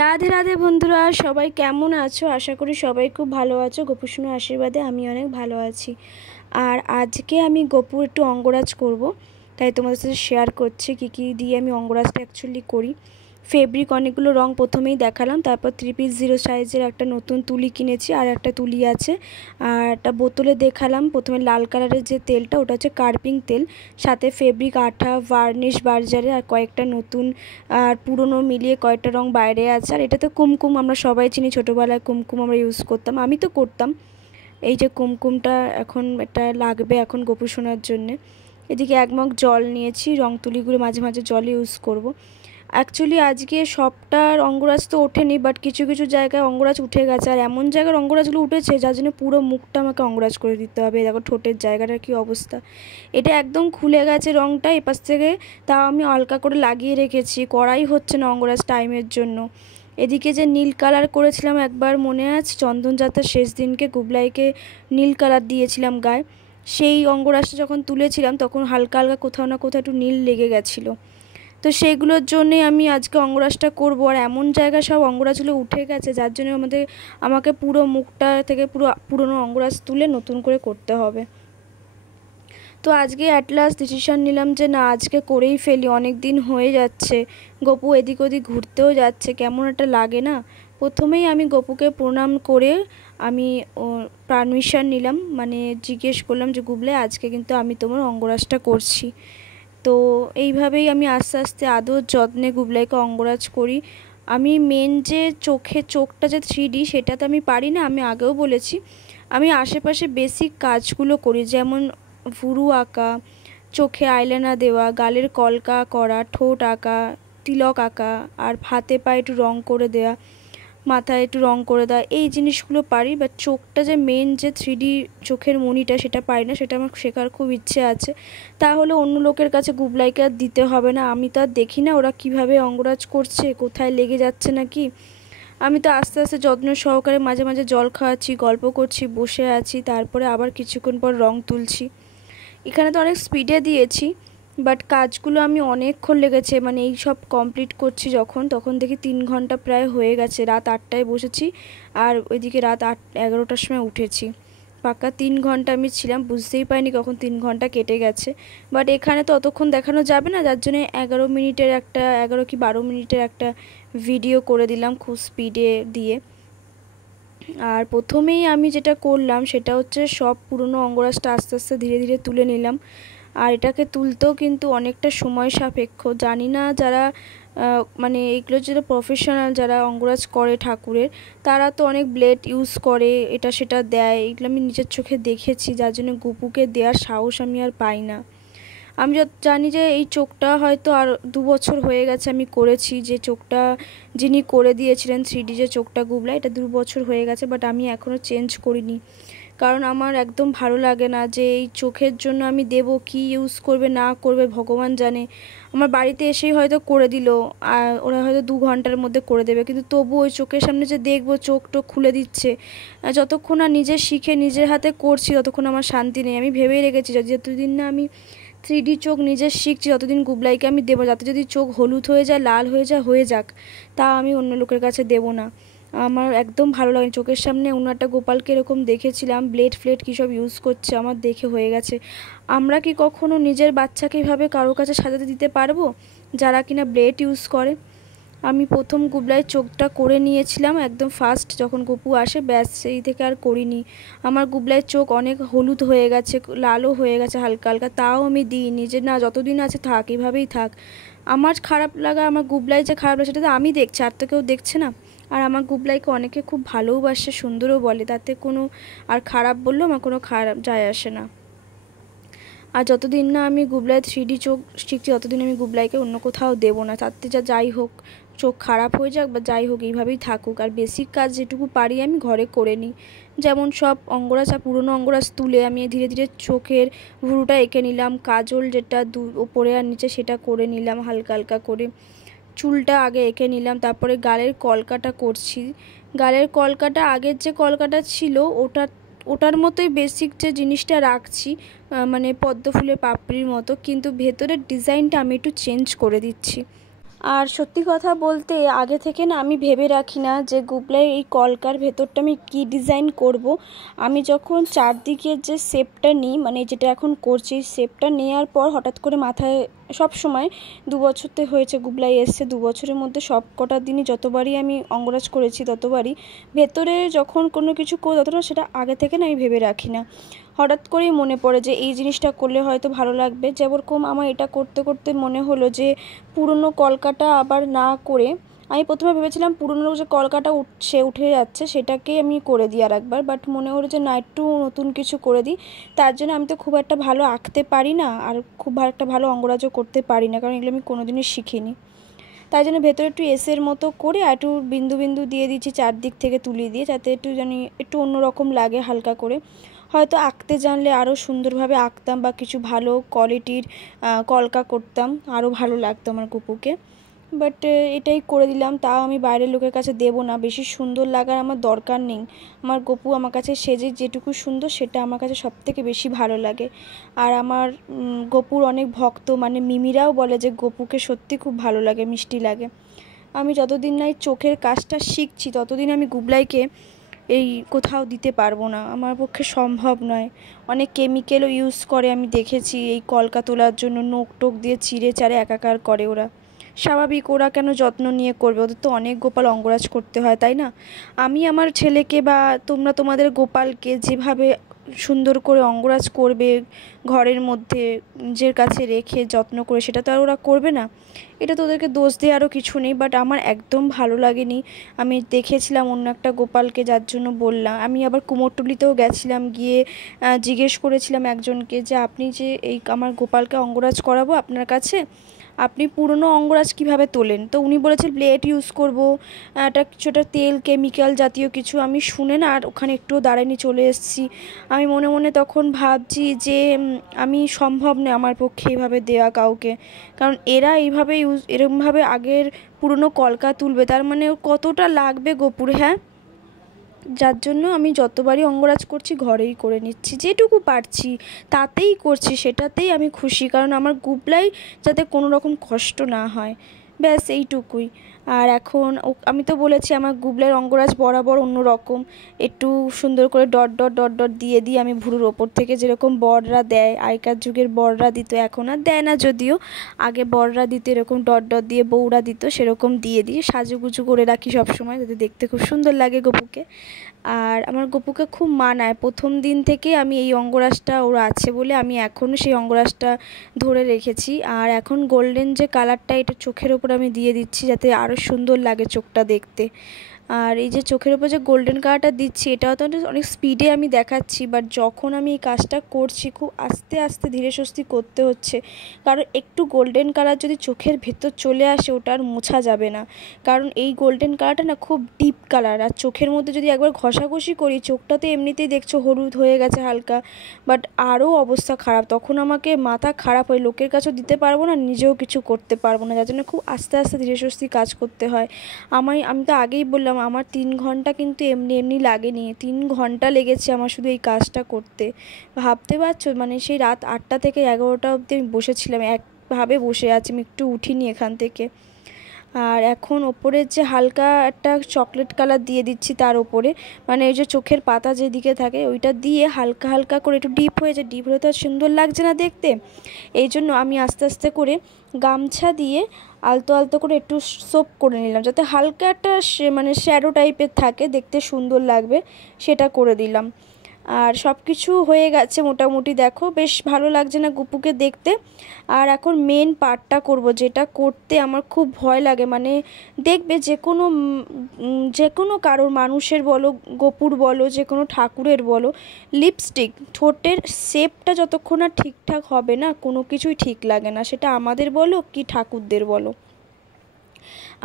রাধে রাধে বন্ধুরা, সবাই কেমন আছো? আশা করি সবাই খুব ভালো আছো। গোপুসোনার আশীর্বাদে আমি অনেক ভালো আছি। আর আজকে আমি গোপুর একটু অঙ্গরাজ করব, তাই তোমাদের সাথে শেয়ার করছি কী কী দিয়ে আমি অঙ্গরাজটা অ্যাকচুয়ালি করি। ফেব্রিক অনেকগুলো রং প্রথমেই দেখালাম, তারপর 3 পিস 0 সাইজের একটা নতুন তুলি কিনেছি, আর একটা তুলি আছে, আর একটা বোতলে দেখালাম। প্রথমে লাল কালারের যে তেলটা, ওটা হচ্ছে কার্পিং তেল, সাথে ফেব্রিক আঠা, ভার্নিশ বার্জারে, আর কয়েকটা নতুন আর পুরনো মিলিয়ে কয়েকটা রং বাইরে আছে। আর এটা তো কুমকুম, আমরা সবাই চিনি, ছোটোবেলায় কুমকুম আমরা ইউজ করতাম, আমি তো করতাম। এই যে কুমকুমটা এখন এটা লাগবে এখন গোপুসোনার জন্যে। এদিকে 1 মগ জল নিয়েছি, রং তুলিগুলো মাঝে মাঝে জল ইউজ করব। অ্যাকচুয়ালি আজকে সবটার অঙ্গরাজ তো ওঠেনি, বাট কিছু কিছু জায়গায় অঙ্গরাজ উঠে গেছে, আর এমন জায়গার অঙ্গরাজগুলো উঠেছে যার জন্য পুরো মুখটা আমাকে অঙ্গরাজ করে দিতে হবে। দেখো ঠোঁটের জায়গাটার কী অবস্থা, এটা একদম খুলে গেছে রংটা এপাশ থেকে, তাও আমি হালকা করে লাগিয়ে রেখেছি, করাই হচ্ছে না অঙ্গরাজ টাইমের জন্য। এদিকে যে নীল কালার করেছিলাম একবার মনে আছে, চন্দনযাত্রার শেষ দিনকে গুবলাইকে নীল কালার দিয়েছিলাম গায়ে, সেই অঙ্গরাজটা যখন তুলেছিলাম তখন হালকা হালকা কোথাও না কোথাও একটু নীল লেগে গেছিলো। তো সেইগুলোর জন্যে আমি আজকে অঙ্গরাজটা করব। আর এমন জায়গায় সব অঙ্গরাজগুলো উঠে গেছে যার জন্য আমাকে পুরো মুখটা থেকে পুরো পুরনো অঙ্গরাজ তুলে নতুন করে করতে হবে। তো আজকে অ্যাট লাস্ট ডিসিশান নিলাম যে না, আজকে করেই ফেলি, অনেক দিন হয়ে যাচ্ছে, গপু এদিক ওদিক ঘুরতেও যাচ্ছে, কেমন একটা লাগে না। প্রথমেই আমি গপুকে প্রণাম করে আমি পারমিশন নিলাম, মানে জিজ্ঞেস করলাম যে গুবলে আজকে কিন্তু আমি তোমার অঙ্গরাজটা করছি। তো এইভাবেই আমি আস্তে আস্তে আদর যত্নে গুবলাইকে অঙ্গরাজ করি। আমি মেন যে চোখটা যে 3D সেটা তো আমি পারি না, আমি আগেও বলেছি। আমি আশেপাশে বেসিক কাজগুলো করি, যেমন ভুরু আঁকা, চোখে আইলাইনার দেওয়া, গালের কলকা করা, ঠোঁট আঁকা, তিলক আঁকা, আর হাতে পায়ে একটু রং করে দেওয়া, মাথায় একটু রং করে দেওয়া, এই জিনিসগুলো পারি। বাট চোখটা যে মেন যে 3D চোখের মণিটা সেটা পারি না, সেটা আমার শেখার খুব ইচ্ছে আছে। তাহলে অন্য লোকের কাছে গুবলাইকে আর দিতে হবে না, আমি তো আর দেখি না ওরা কিভাবে অঙ্গরাজ করছে, কোথায় লেগে যাচ্ছে নাকি। আমি তো আস্তে আস্তে যত্ন সহকারে মাঝে মাঝে জল খাওয়াচ্ছি, গল্প করছি, বসে আছি, তারপরে আবার কিছুক্ষণ পর রং তুলছি। এখানে তো অনেক স্পিডে দিয়েছি, বাট কাজগুলো আমি অনেকক্ষণ লেগেছে, মানে এই সব কমপ্লিট করছি যখন, তখন দেখি 3 ঘন্টা প্রায় হয়ে গেছে। রাত 8টায় বসেছি, আর ওইদিকে রাত 11টার সময় উঠেছি। পাক্কা 3 ঘন্টা আমি ছিলাম, বুঝতেই পারিনি কখন 3 ঘন্টা কেটে গেছে। বাট এখানে তো অতক্ষণ দেখানো যাবে না, যার জন্য 11 মিনিটের একটা 11 কি 12 মিনিটের একটা ভিডিও করে দিলাম খুব স্পিডে দিয়ে। আর প্রথমেই আমি যেটা করলাম সেটা হচ্ছে সব পুরনো অঙ্গরাজটা আস্তে আস্তে ধীরে ধীরে তুলে নিলাম। আর এটাকে তুলতেও কিন্তু অনেকটা সময় সাপেক্ষ, জানি না যারা মানে এইগুলো যারা প্রফেশনাল যারা অঙ্গরাজ করে ঠাকুরের, তারা তো অনেক ব্লেড ইউজ করে, এটা সেটা দেয়, এগুলো আমি নিজের চোখে দেখেছি, যার জন্য গুপুকে দেওয়ার সাহস আমি আর পাই না। আমি জানি যে এই চোখটা হয়তো আর 2 বছর হয়ে গেছে আমি করেছি, যে চোখটা যিনি করে দিয়েছিলেন 3D যে চোখটা গুবলা, এটা 2 বছর হয়ে গেছে, বাট আমি এখনও চেঞ্জ করিনি। কারণ আমার একদম ভালো লাগে না যে এই চোখের জন্য আমি দেব, কি ইউজ করবে না করবে ভগবান জানে। আমার বাড়িতে এসেই হয়তো করে দিল, আর ওরা হয়তো 2 ঘন্টার মধ্যে করে দেবে, কিন্তু তবু ওই চোখের সামনে যে দেখবো চোখ টোক খুলে দিচ্ছে, যতক্ষণ না নিজে শিখে নিজের হাতে করছি ততক্ষণ আমার শান্তি নেই। আমি ভেবেই রেখেছি যতদিন না আমি 3D চোখ নিজে শিখছি ততদিন গুবলাইকে আমি দেবো, যাতে যদি চোখ হলুদ হয়ে যায়, লাল হয়ে যায়, হয়ে যাক, তা আমি অন্য লোকের কাছে দেবো না। আমার একদম ভালো লাগে চোখের সামনে অন্য একটা গোপালকে এরকম দেখেছিলাম, ব্লেড ফ্লেড কী সব ইউজ করছে, আমার দেখে হয়ে গেছে। আমরা কি কখনো নিজের বাচ্চাকে এভাবে কারোর কাছে সাজাতে দিতে পারবো যারা কিনা ব্লেড ইউজ করে? আমি প্রথম গুবলাইয়ের চোখটা করে নিয়েছিলাম একদম ফার্স্ট যখন গপু আসে, ব্যাস সেই থেকে আর করিনি। আমার গুবলাইয়ের চোখ অনেক হলুদ হয়ে গেছে, লালও হয়ে গেছে হালকা হালকা, তাও আমি দিইনি, যে না যতদিন আছে থাক, এভাবেই থাক। আমার খারাপ লাগা, আমার গুবলাই যে খারাপ লাগে সেটা তো আমি দেখছি, আর তো কেউ দেখছে না। আর আমার গুবলাইকে অনেকে খুব ভালোবাসে, সুন্দরও বলে, তাতে কোনো আর খারাপ বললেও আমার কোনো খারাপ যায় আসে না। আর যতদিন না আমি গুবলাইয়ের 3D চোখ শিখছি ততদিন আমি গুবলাইকে অন্য কোথাও দেবো না, তাতে যাই হোক, চোখ খারাপ হয়ে যাক বা যাই হোক, এইভাবেই থাকুক। আর বেসিক কাজ যেটুকু পারি আমি ঘরে করে নিই, যেমন সব অঙ্গরাজ আর পুরনো অঙ্গরাজ তুলে আমি ধীরে ধীরে চোখের ভুরুটা এঁকে নিলাম, কাজল যেটা ওপরে আর নিচে সেটা করে নিলাম হালকা হালকা করে, চুলটা আগে এঁকে নিলাম, তারপরে গালের কলকাটা করছি। গালের কলকাটা আগের যে কলকাটা ছিল ওটার মতোই বেসিক যে জিনিসটা রাখছি, মানে পদ্ম ফুলের পাপড়ির মতো, কিন্তু ভেতরের ডিজাইনটা আমি একটু চেঞ্জ করে দিচ্ছি। আর সত্যি কথা বলতে আগে থেকে না আমি ভেবে রাখি না যে গুবলাই এই কলকার ভেতরটা আমি কী ডিজাইন করব। আমি যখন চারদিকের যে শেপটা নিই, মানে যেটা এখন করছি, শেপটা নেওয়ার পর হঠাৎ করে মাথায় সব সময় 2 বছরতে হয়েছে গুবলাই এসছে, 2 বছরের মধ্যে সব কটা দিনই যতবারই আমি অঙ্গরাজ করেছি ততবারই ভেতরে যখন কোনো কিছু করি ততটা সেটা আগে থেকে না আমি ভেবে রাখি না। হঠাৎ করেই মনে পড়ে যে এই জিনিসটা করলে হয়তো ভালো লাগবে। যেরকম আমার এটা করতে করতে মনে হলো যে পুরনো কলকাটা আবার না করে আমি প্রথমে ভেবেছিলাম পুরনো যে কলকাটা উঠে যাচ্ছে সেটাকেই আমি করে দিই আর একবার, বাট মনে হলো যে না, একটু নতুন কিছু করে দিই। তার জন্য আমি তো খুব একটা ভালো আঁকতে পারি না আর খুব একটা ভালো অঙ্গরাজও করতে পারি না, কারণ এগুলো আমি কোনোদিনই শিখিনি। তাই জন্য ভেতরে একটু এসের মতো করে আর একটু বিন্দু বিন্দু দিয়ে দিচ্ছি চারদিক থেকে তুলে দিয়ে, যাতে একটু জানি একটু অন্যরকম লাগে হালকা করে। হয়তো আঁকতে জানলে আরও সুন্দরভাবে আঁকতাম বা কিছু ভালো কোয়ালিটির কলকা করতাম, আরও ভালো লাগতো আমার গপুকে। বাট এটাই করে দিলাম। তাও আমি বাইরের লোকের কাছে দেবো না, বেশি সুন্দর লাগার আমার দরকার নেই। আমার গপু আমার কাছে সেজে যেটুকু সুন্দর সেটা আমার কাছে সবথেকে বেশি ভালো লাগে। আর আমার গপুর অনেক ভক্ত মানে মিমিরাও বলে যে গপুকে সত্যি খুব ভালো লাগে, মিষ্টি লাগে। আমি যতদিন না এই চোখের কাজটা শিখছি ততদিন আমি গুবলাইকে এই কোথাও দিতে পারবো না, আমার পক্ষে সম্ভব নয়। অনেক কেমিক্যালও ইউজ করে আমি দেখেছি এই কলকা তোলার জন্য, নোক টোক দিয়ে চিড়ে চারে একাকার করে ওরা। স্বাভাবিক, ওরা কেন যত্ন নিয়ে করবে, ওদের তো অনেক গোপাল অঙ্গরাজ করতে হয়, তাই না? আমি আমার ছেলেকে বা তোমরা তোমাদের গোপালকে যেভাবে সুন্দর করে অঙ্গরাজ করবে ঘরের মধ্যে নিজের কাছে রেখে যত্ন করে, সেটা তো আর ওরা করবে না। এটা তো ওদেরকে দোষ দিয়ে আরও কিছু নেই, বাট আমার একদম ভালো লাগেনি। আমি দেখেছিলাম অন্য একটা গোপালকে, যার জন্য বললাম। আমি আবার কুমোরটুলিতেও গেছিলাম, গিয়ে জিজ্ঞেস করেছিলাম একজনকে যে আপনি যে এই আমার গোপালকে অঙ্গরাজ করাবো আপনার কাছে, আপনি পুরনো অঙ্গরাজ কীভাবে তোলেন? তো উনি বলেছেন ব্লেড ইউজ করবো, একটা কিছুটা তেল কেমিক্যাল জাতীয় কিছু। আমি শুনে না আর ওখানে একটুও দাঁড়াইনি, চলে এসেছি। আমি মনে মনে তখন ভাবছি যে আমি সম্ভব নয় আমার পক্ষে এইভাবে দেওয়া কাউকে, কারণ এরা এইভাবে এরকমভাবে আগের পুরনো কলকা তুলবে, তার মানে কতটা লাগবে গোপুর, হ্যাঁ? যার জন্য আমি যতবারই অঙ্গরাজ করছি ঘরেই করে নিচ্ছি, যেটুকু পারছি তাতেই করছি, সেটাতেই আমি খুশি, কারণ আমার গুবলাই যাতে কোনো রকম কষ্ট না হয়, ব্যাস এইটুকুই। আর এখন আমি তো বলেছি আমার গুবলাইয়ের অঙ্গরাজ বরাবর অন্য রকম, একটু সুন্দর করে ডট ডট ডট ডট দিয়ে দিয়ে আমি ভুরুর ওপর থেকে যেরকম বড়রা দেয়, আগেকার যুগের বড়রা দিত, এখন আর দেয় না যদিও, আগে বড়রা দিত এরকম ডট ডট দিয়ে, বউরা দিত, সেরকম দিয়ে দিয়ে সাজুগুজু করে রাখি সবসময়, যাতে দেখতে খুব সুন্দর লাগে গপুকে। আর আমার গপুকে খুব মানায়, প্রথম দিন থেকে আমি এই অঙ্গরাজটা ওর আছে বলে আমি এখনও সেই অঙ্গরাজটা ধরে রেখেছি। আর এখন গোল্ডেন যে কালারটা, এটা চোখের ওপর আমি দিয়ে দিচ্ছি যাতে আরও সুন্দর লাগে চোখটা দেখতে। আর এই যে চোখের ওপর যে গোল্ডেন কালারটা দিচ্ছি, এটাও তো অনেক স্পিডে আমি দেখাচ্ছি, বাট যখন আমি এই কাজটা করছি খুব আস্তে আস্তে ধীরে সুস্থে করতে হচ্ছে, কারণ একটু গোল্ডেন কালার যদি চোখের ভেতর চলে আসে ওটা আর মোছা যাবে না, কারণ এই গোল্ডেন কালারটা না খুব ডিপ কালার। আর চোখের মধ্যে যদি একবার ঘষাঘষি করি, চোখটা তো এমনিতেই দেখছো হলুদ হয়ে গেছে হালকা, বাট আরও অবস্থা খারাপ, তখন আমাকে মাথা খারাপ হয়, লোকের কাছেও দিতে পারবো না, নিজেও কিছু করতে পারবো না, যার জন্য খুব আস্তে আস্তে ধীরে সুস্থে কাজ করতে হয়। আমি তো আগেই বললাম আমার 3 ঘন্টা কিন্তু এমনি এমনি লাগেনি, 3 ঘন্টা লেগেছে আমার শুধু এই কাজটা করতে। ভাবতে পারছো, মানে সেই রাত 8টা থেকে 11টা অবধি আমি বসেছিলাম, একভাবে বসে আছি, আমি একটু উঠিনি এখান থেকে। আর এখন ওপরের যে হালকা একটা চকলেট কালার দিয়ে দিচ্ছি তার ওপরে, মানে এই যে চোখের পাতা যেদিকে থাকে ওইটা দিয়ে হালকা হালকা করে একটু ডিপ হয়েছে, ডিপ হলে তো আর সুন্দর লাগছে না দেখতে, এই জন্য আমি আস্তে আস্তে করে গামছা দিয়ে আলতো আলতো করে একটু সোপ করে নিলাম, যাতে হালকা একটা মানে শ্যাডো টাইপের থাকে, দেখতে সুন্দর লাগবে, সেটা করে দিলাম। আর সব কিছু হয়ে গেছে মোটামুটি, দেখো বেশ ভালো লাগছে না গপুকে দেখতে। আর এখন মেন পার্টটা করব, যেটা করতে আমার খুব ভয় লাগে, মানে দেখবে যে কোনো কারোর, মানুষের বলো, গপুর বলো, যে কোনো ঠাকুরের বলো, লিপস্টিক ঠোঁটের শেপটা যতক্ষণ না ঠিকঠাক হবে না কোনো কিছুই ঠিক লাগে না, সেটা আমাদের বলো কি ঠাকুরদের বলো।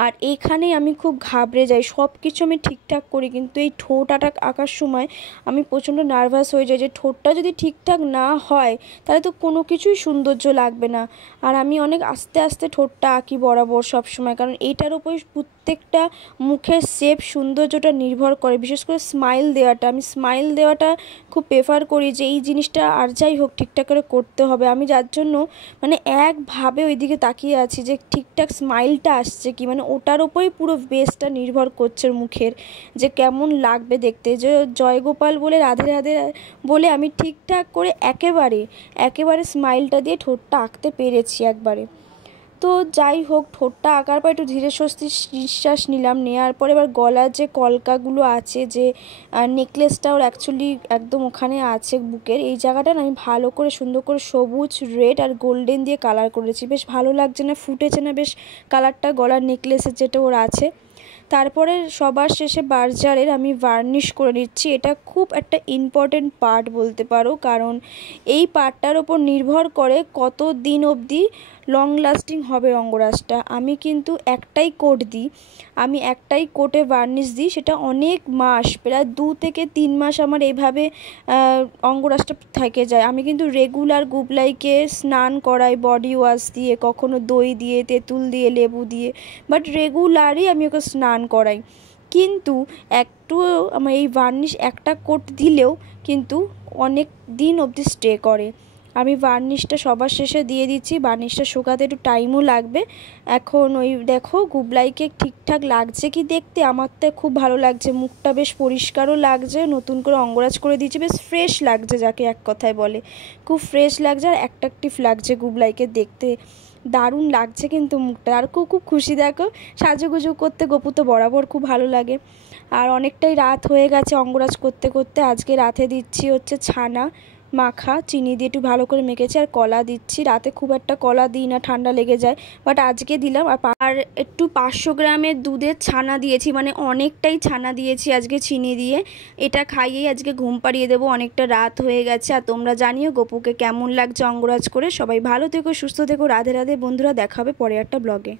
আর এইখানেই আমি খুব ঘাবড়ে যাই। সব কিছু আমি ঠিকঠাক করি, কিন্তু এই ঠোঁট আঁকার সময় আমি প্রচণ্ড নার্ভাস হয়ে যাই যে ঠোঁটটা যদি ঠিকঠাক না হয় তাহলে তো কোনো কিছুই সৌন্দর্য লাগবে না। আর আমি অনেক আস্তে আস্তে ঠোঁটটা আঁকি বরাবর সব সময়, কারণ এইটার উপর প্রত্যেকটা মুখের শেপ সৌন্দর্যটা নির্ভর করে। বিশেষ করে স্মাইল দেওয়াটা, আমি স্মাইল দেওয়াটা খুব প্রেফার করি যে এই জিনিসটা আর যাই হোক ঠিকঠাক করে করতে হবে। আমি যার জন্য মানে একভাবে ওই দিকে তাকিয়ে আছি যে ঠিকঠাক স্মাইলটা আসছে কি, মানে ওটার ওপরেই পুরো বেসটা নির্ভর করছে মুখের, যে কেমন লাগবে দেখতে। যে জয়গোপাল বলে রাধে রাধে বলে আমি ঠিকঠাক করে একেবারে স্মাইলটা দিয়ে ঠোঁটটা আঁকতে পেরেছি একবারে। তো যাই হোক, ঠোঁটটা আঁকার পর একটু ধীরে স্বস্তি নিঃশ্বাস নিলাম। নেওয়ার পরে এবার গলার যে কলকাগুলো আছে, যে নেকলেসটা ওর অ্যাকচুয়ালি একদম ওখানে আছে বুকের এই জায়গাটা না, আমি ভালো করে সুন্দর করে সবুজ, রেড আর গোল্ডেন দিয়ে কালার করেছি। বেশ ভালো লাগছে না, ফুটেছে না বেশ কালারটা গলার নেকলেসের যেটা ওর আছে। তারপরে সবার শেষে বার্জারের আমি ভার্নিশ করে নিচ্ছি। এটা খুব একটা ইম্পর্টেন্ট পার্ট বলতে পারো, কারণ এই পার্টটার ওপর নির্ভর করে কত দিন অবধি লং লাস্টিং হবে অঙ্গরাজটা। আমি কিন্তু একটাই কোট দিই, আমি একটাই কোটে ভার্নিশ দিই, সেটা অনেক মাস, প্রায় 2 থেকে 3 মাস আমার এইভাবে অঙ্গরাজটা থেকে যায়। আমি কিন্তু রেগুলার গুবলাইকে স্নান করাই বডি ওয়াশ দিয়ে, কখনো দই দিয়ে, তেঁতুল দিয়ে, লেবু দিয়ে, বাট রেগুলারই আমি ওকে স্নান করাই। কিন্তু একটু আমার এই ভার্নিশ একটা কোট দিলেও কিন্তু অনেক দিন অবধি স্টে করে। আমি ভার্নিশটা সবার শেষে দিয়ে দিচ্ছি। ভার্নিশটা শুকাতে একটু টাইমও লাগবে। এখন ওই দেখো গুবলাইকে ঠিকঠাক লাগছে কি দেখতে, আমার তো খুব ভালো লাগছে, মুখটা বেশ পরিষ্কারও লাগছে, নতুন করে অঙ্গরাজ করে দিয়েছে, বেশ ফ্রেশ লাগছে, যাকে এক কথায় বলে খুব ফ্রেশ লাগছে আর অ্যাট্রাকটিভ লাগছে গুবলাইকে দেখতে। দারুণ লাগছে কিন্তু মুখটা, আর খুব খুব খুশি। দেখো সাজুগুজু করতে গপু তো বরাবর খুব ভালো লাগে। আর অনেকটাই রাত হয়ে গেছে অঙ্গরাজ করতে করতে। আজকে রাতে দিচ্ছি হচ্ছে ছানা মাখা, চিনি দিয়ে একটু ভালো করে মেখেছি, আর কলা দিচ্ছি। রাতে খুব একটা কলা দিই না, ঠান্ডা লেগে যায়, বাট আজকে দিলাম। আর একটু 500 গ্রামের দুধের ছানা দিয়েছি, মানে অনেকটাই ছানা দিয়েছি আজকে চিনি দিয়ে। এটা খাইয়েই আজকে ঘুম পাড়িয়ে দেবো, অনেকটা রাত হয়ে গেছে। আর তোমরা জানিও গপুকে কেমন লাগছে অঙ্গরাজ করে। সবাই ভালো থেকো, সুস্থ থেকো, রাধে রাধে বন্ধুরা, দেখা হবে পরে একটা ব্লগে।